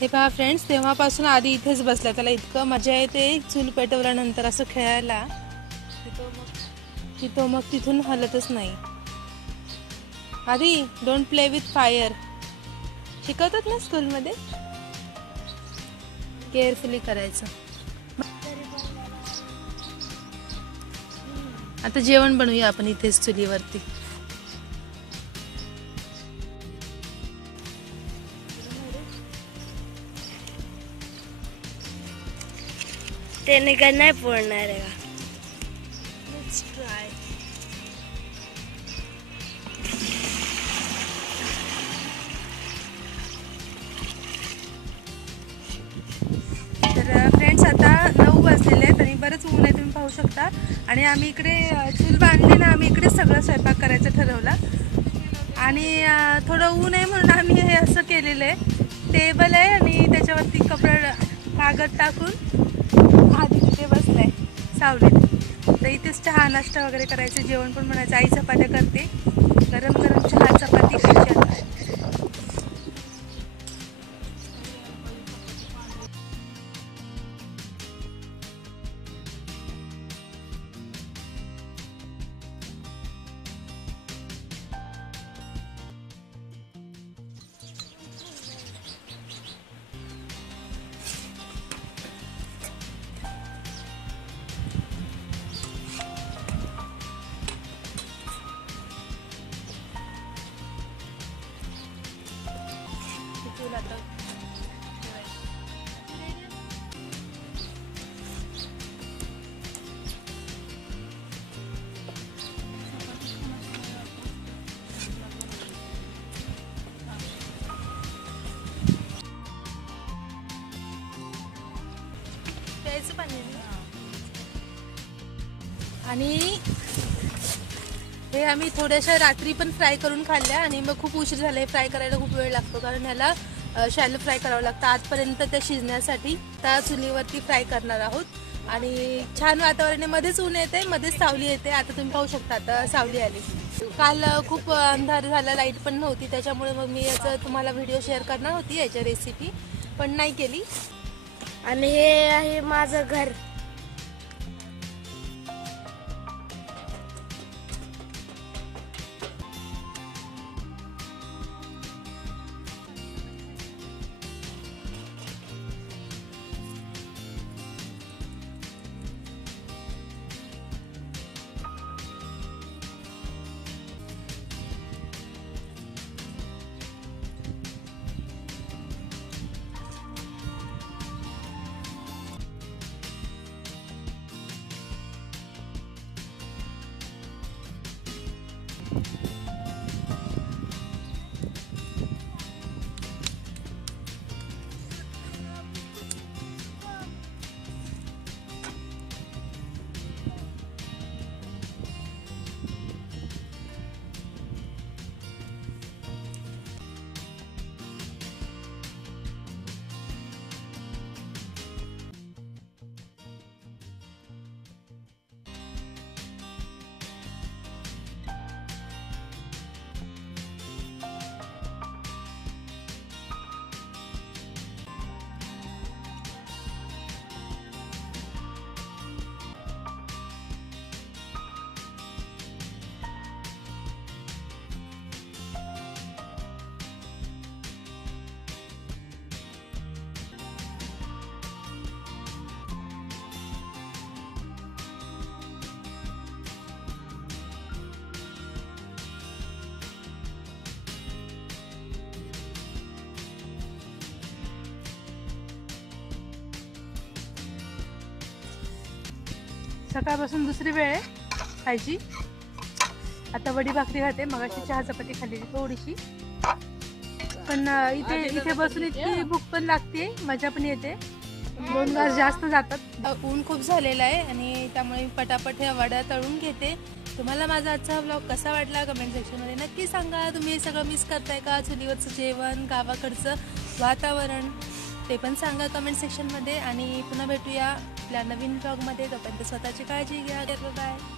हे पहा फ्रेंड्स, तेव्हापासून आधी इथेच बसला. त्याला इतकं मजा येते चूल पेटवल्यानंतर असं खेळायला की तो मग तिथून हलतच नाही. आधी डोंट प्ले विथ फायर शिकवतात ना स्कूलमध्ये, केअरफुली करायचं. आता जेवण बनवूया आपण इथेच चुलीवरती. त्याने काय नाही पडणार आहे का? Let's try. तर फ्रेंड्स, आता 9 वाजलेले आहेत आणि बरंच ऊन आहे, तुम्ही पाहू शकता. आणि आम्ही इकडे चूल बांधली ना, आम्ही इकडे सगळं स्वयंपाक करायचं ठरवलं. आणि थोडं ऊन आहे म्हणून आम्ही हे असं केलेलं आहे. टेबल आहे आणि त्याच्यावरती कपडा कागद टाकून आधी तिथे बसलाय सावलीत. तर इथेच चहा नाश्ता वगैरे करायचं, जेवण पण बनायचं. आई चपात्या करते, गरम गरम चहा चपाती खायची आता. प्यायचं पाणी. आणि हे आम्ही थोड्याशा रात्री पण फ्राय करून खाल्ल्या आणि मग खूप उशीर झाला. हे फ्राय करायला खूप वेळ लागतो कारण ह्याला शॅलो फ्राय करावं लागतं आजपर्यंत त्या शिजण्यासाठी. त्या चुलीवरती फ्राय करणार आहोत. आणि छान वातावरण आहे, मध्येच ऊन येते, मध्येच सावली येते. आता तुम्ही पाहू शकता, आता सावली आली. काल खूप अंधार झाला, लाईट पण नव्हती, त्याच्यामुळे मग मी याचं तुम्हाला व्हिडिओ शेअर करणार होती याची रेसिपी, पण नाही केली. आणि हे आहे माझं घर. सकाळपासून दुसरी वेळ आहे खायची. आता वडी भाकरी खाते, मगाशी चहा चपाती खाल्लेली थोडीशी. पण इथे बसून इतकी भूक पण लागते, मजा पण येते. 2 घास जास्त जातात. ऊन खूप झालेलं आहे आणि त्यामुळे पटापट ह्या वड्या तळून घेते. तुम्हाला माझा आजचा व्लॉग कसा वाटला कमेंट सेक्शनमध्ये नक्की सांगा. तुम्ही हे सगळं मिस करताय का? चुलीवरचं जेवण, गावाकडचं वातावरण, ते पण सांगा कमेंट सेक्शनमध्ये. आणि पुन्हा भेटूया आपल्या नवीन व्लॉगमध्ये. तोपर्यंत स्वतःची काळजी घ्या. बाय.